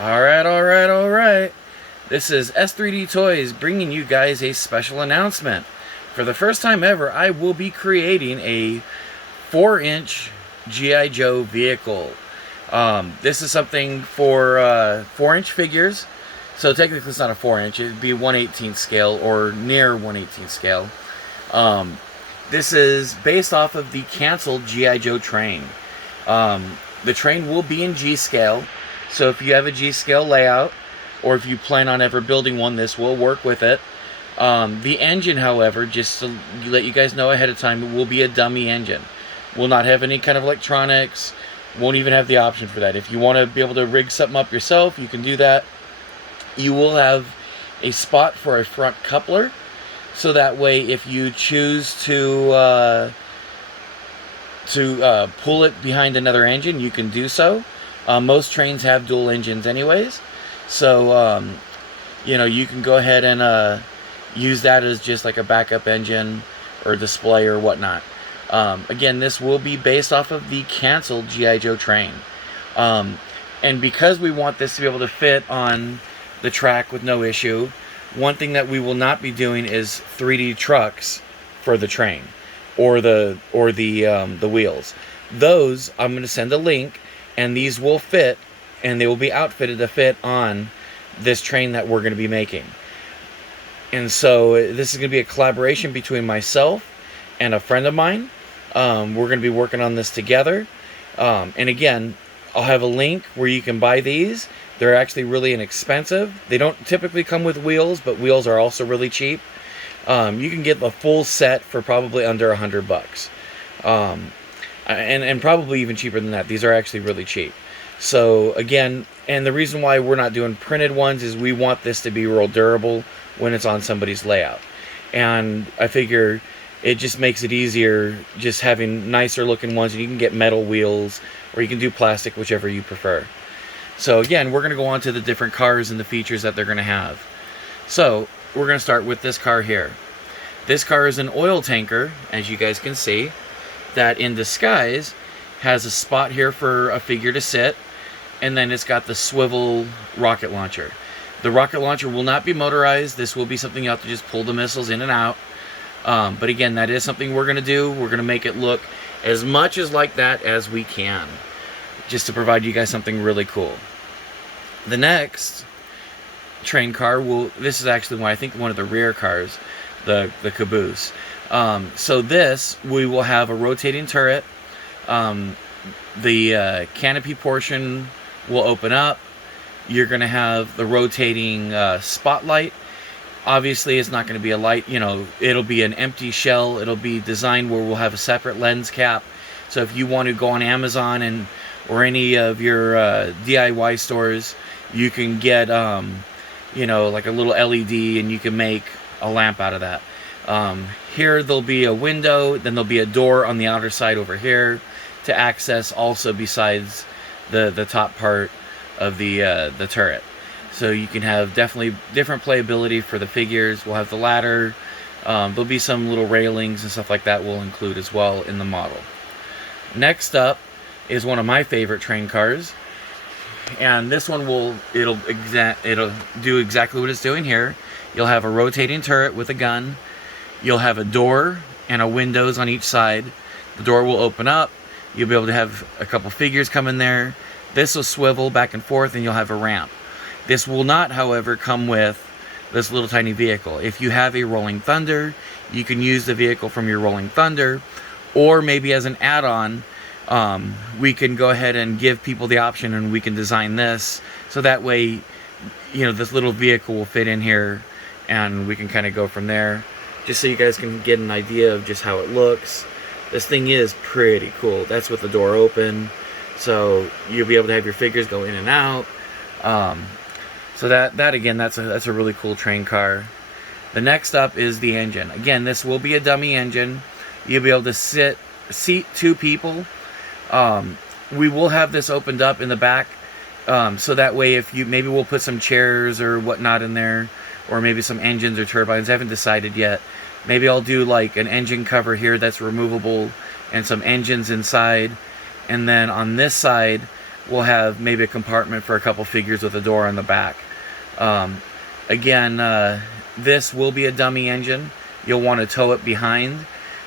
Alright. This is S3D Toys bringing you guys a special announcement. For the first time ever, I will be creating a 4-inch G.I. Joe vehicle. This is something for 4-inch figures. So technically it's not a 4-inch, it'd be 1/18 scale or near 1/18 scale. This is based off of the canceled G.I. Joe train. The train will be in G scale. So if you have a G-scale layout, or if you plan on ever building one, this will work with it. The engine, however, just to let you guys know ahead of time, it will be a dummy engine. Will not have any kind of electronics, won't even have the option for that. If you want to be able to rig something up yourself, you can do that. You will have a spot for a front coupler, so that way if you choose to pull it behind another engine, you can do so. Most trains have dual engines anyways, so you can go ahead and use that as just like a backup engine or display or whatnot. Again, this will be based off of the canceled G.I. Joe train, and because we want this to be able to fit on the track with no issue, one thing that we will not be doing is 3D trucks for the train or the wheels. Those I'm going to send a link, and these will fit, and they will be outfitted to fit on this train that we're going to be making. And so this is going to be a collaboration between myself and a friend of mine. We're going to be working on this together. And again, I'll have a link where you can buy these. They're actually really inexpensive. They don't typically come with wheels, but wheels are also really cheap. You can get the full set for probably under $100. And probably even cheaper than that. These are actually really cheap. So again, and the reason why we're not doing printed ones is we want this to be real durable when it's on somebody's layout. And I figure it just makes it easier just having nicer looking ones. And you can get metal wheels, or you can do plastic, whichever you prefer. So again, we're going to go on to the different cars and the features that they're going to have. So we're going to start with this car here. This car is an oil tanker, as you guys can see, that in disguise has a spot here for a figure to sit, and then it's got the swivel rocket launcher. The rocket launcher will not be motorized. This will be something you have to just pull the missiles in and out. But again, that is something we're going to do. We're going to make it look as much as like that as we can, just to provide you guys something really cool. The next train car this is actually I think one of the rear cars, the caboose. So this, we will have a rotating turret. The canopy portion will open up. You're going to have the rotating spotlight. Obviously, it's not going to be a light, it'll be an empty shell. It'll be designed where we'll have a separate lens cap. So if you want to go on Amazon or any of your DIY stores, you can get, like a little LED, and you can make a lamp out of that. Here there'll be a window, then there'll be a door on the outer side over here to access also besides the top part of the turret. So you can have definitely different playability for the figures. We'll have the ladder. There'll be some little railings and stuff like that we'll include as well in the model. Next up is one of my favorite train cars. And this one it'll do exactly what it's doing here. You'll have a rotating turret with a gun. You'll have a door and a windows on each side. The door will open up. You'll be able to have a couple figures come in there. This will swivel back and forth, and you'll have a ramp. This will not, however, come with this little tiny vehicle. If you have a Rolling Thunder, you can use the vehicle from your Rolling Thunder, or maybe as an add-on, we can go ahead and give people the option, and we can design this so that way, this little vehicle will fit in here, and we can kind of go from there. Just so you guys can get an idea of just how it looks. This thing is pretty cool. That's with the door open, so you'll be able to have your figures go in and out. So that again, that's a really cool train car. The next up is the engine. Again, this will be a dummy engine. You'll be able to seat 2 people. We will have this opened up in the back, so that way maybe we'll put some chairs or whatnot in there, or maybe some engines or turbines. I haven't decided yet. Maybe I'll do like an engine cover here that's removable and some engines inside. And then on this side, will have maybe a compartment for a couple figures with a door on the back. Again, this will be a dummy engine. You'll want to tow it behind.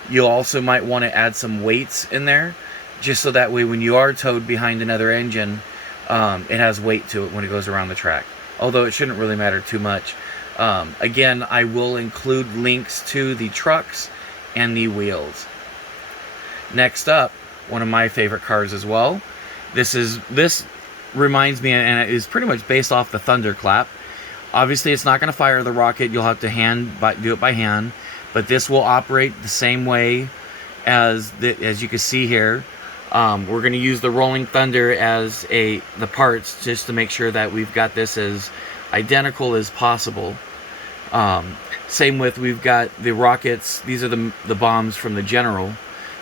You also might want to add some weights in there, just so that way when you are towed behind another engine, it has weight to it when it goes around the track. Although it shouldn't really matter too much. Again, I will include links to the trucks and the wheels. Next up, one of my favorite cars as well. This reminds me, and it is pretty much based off the Thunderclap. Obviously, it's not going to fire the rocket. You'll have to do it by hand. But this will operate the same way as you can see here. We're going to use the Rolling Thunder as the parts, just to make sure that we've got this as identical as possible. Same with, we've got the rockets. These are the bombs from the General.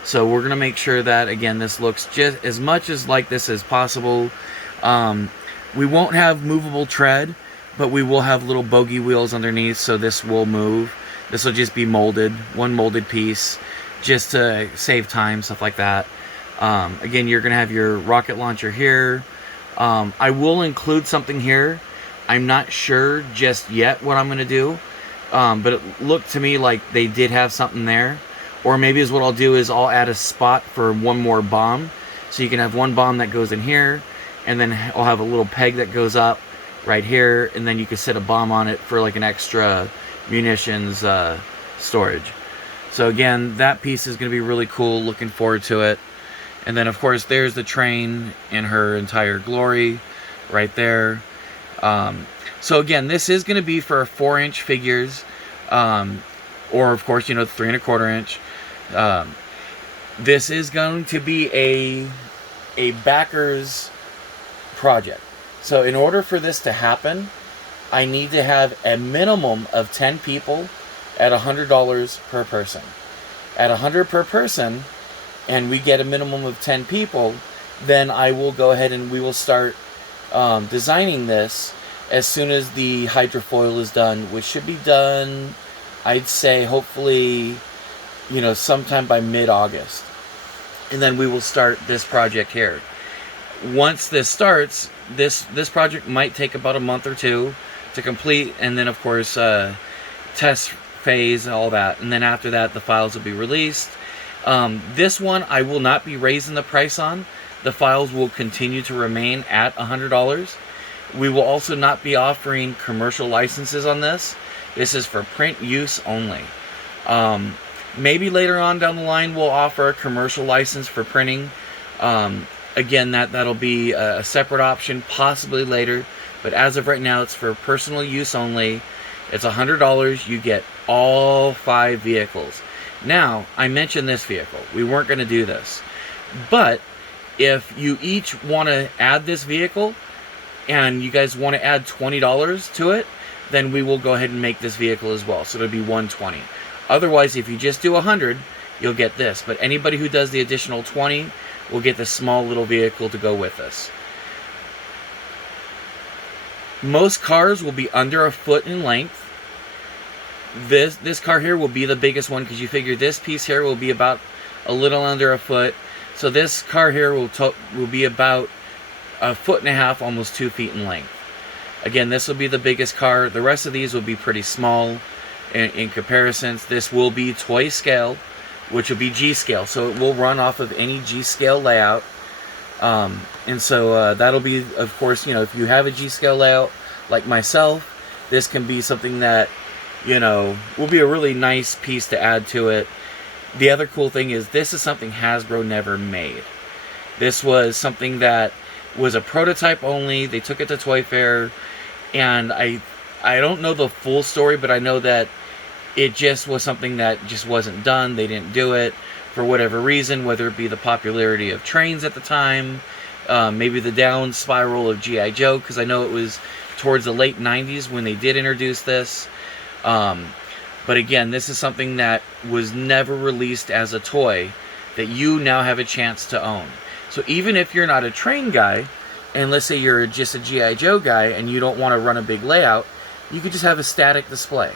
So we're going to make sure that, again, this looks just as much as like this as possible. We won't have movable tread, but we will have little bogey wheels underneath, so this will move. This will just be molded, one molded piece, just to save time, stuff like that. Again, you're going to have your rocket launcher here. I will include something here. I'm not sure just yet what I'm going to do, but it looked to me like they did have something there. Or maybe what I'll do is I'll add a spot for one more bomb. So you can have one bomb that goes in here, and then I'll have a little peg that goes up right here, and then you can set a bomb on it for like an extra munitions storage. So again, that piece is going to be really cool. Looking forward to it. And then, of course, there's the train in her entire glory right there. So again, this is going to be for 4-inch figures, or of course, 3 1/4 inch. This is going to be a backers project. So in order for this to happen, I need to have a minimum of 10 people at $100 per person. At $100 per person, and we get a minimum of 10 people, then I will go ahead and we will start designing this as soon as the hydrofoil is done, which should be done, I'd say, hopefully, sometime by mid-August. And then we will start this project here. Once this starts, this project might take about a month or two to complete, and then, of course, test phase and all that. And then after that, the files will be released. This one, I will not be raising the price on. The files will continue to remain at $100. We will also not be offering commercial licenses on this. This is for print use only. Maybe later on down the line, we'll offer a commercial license for printing. Again, that'll be a separate option, possibly later. But as of right now, it's for personal use only. It's $100. You get all 5 vehicles. Now, I mentioned this vehicle. We weren't going to do this. But if you each want to add this vehicle, and you guys want to add $20 to it, then we will go ahead and make this vehicle as well. So it'll be $120. Otherwise, if you just do $100, you'll get this. But anybody who does the additional $20 will get this small little vehicle to go with this. Most cars will be under a foot in length. This car here will be the biggest one, because you figure this piece here will be about a little under a foot. So this car here will be about 1.5 feet, almost 2 feet in length. Again, this will be the biggest car. The rest of these will be pretty small in comparisons. This will be toy scale, which will be G scale. So it will run off of any G scale layout. And so that'll be, of course, if you have a G scale layout like myself, this can be something that, will be a really nice piece to add to it. The other cool thing is this is something Hasbro never made. This was something that was a prototype only. They took it to Toy Fair, and I don't know the full story, but I know that it just was something that just wasn't done. They didn't do it for whatever reason, whether it be the popularity of trains at the time, maybe the down spiral of G.I. Joe, because I know it was towards the late 90s when they did introduce this. But again, this is something that was never released as a toy that you now have a chance to own. So even if you're not a train guy, and let's say you're just a G.I. Joe guy and you don't want to run a big layout, you could just have a static display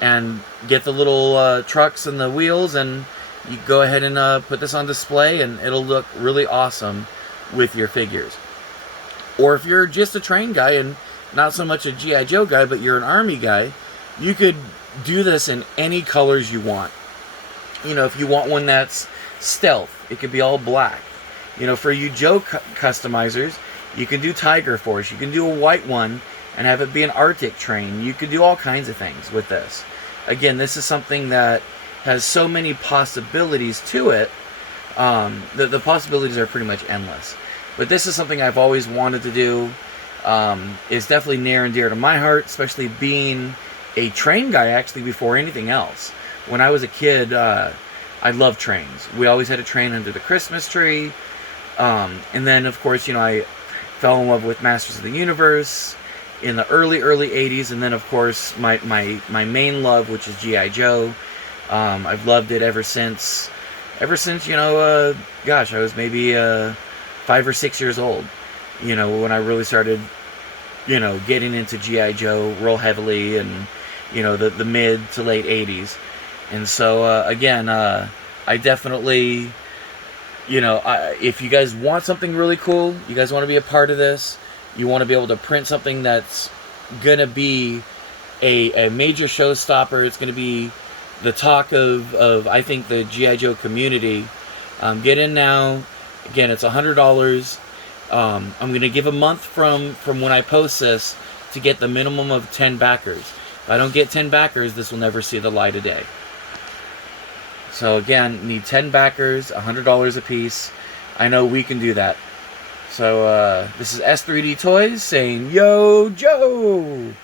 and get the little trucks and the wheels, and you go ahead and put this on display, and it'll look really awesome with your figures. Or if you're just a train guy and not so much a G.I. Joe guy, but you're an Army guy, you could do this in any colors you want. You know, if you want one that's stealth, it could be all black. You know, for you Joe customizers, you can do Tiger Force. You can do a white one and have it be an Arctic train. You could do all kinds of things with this. Again, this is something that has so many possibilities to it. The possibilities are pretty much endless. But this is something I've always wanted to do. It's definitely near and dear to my heart, especially being a train guy actually before anything else. When I was a kid, I loved trains. We always had a train under the Christmas tree. And then, of course, you know, I fell in love with Masters of the Universe in the early 80s. And then, of course, my main love, which is G.I. Joe. I've loved it ever since, you know, gosh, I was maybe 5 or 6 years old, you know, when I really started, you know, getting into G.I. Joe real heavily, and, you know, the mid to late 80s. And so, again, I definitely, you know, if you guys want something really cool, you guys want to be a part of this, you want to be able to print something that's going to be a major showstopper, it's going to be the talk of I think, the G.I. Joe community, get in now. Again, it's $100. I'm going to give a month from when I post this to get the minimum of 10 backers. If I don't get 10 backers, this will never see the light of day. So again, need 10 backers, $100 a piece. I know we can do that. So this is S3D Toys saying, Yo, Joe!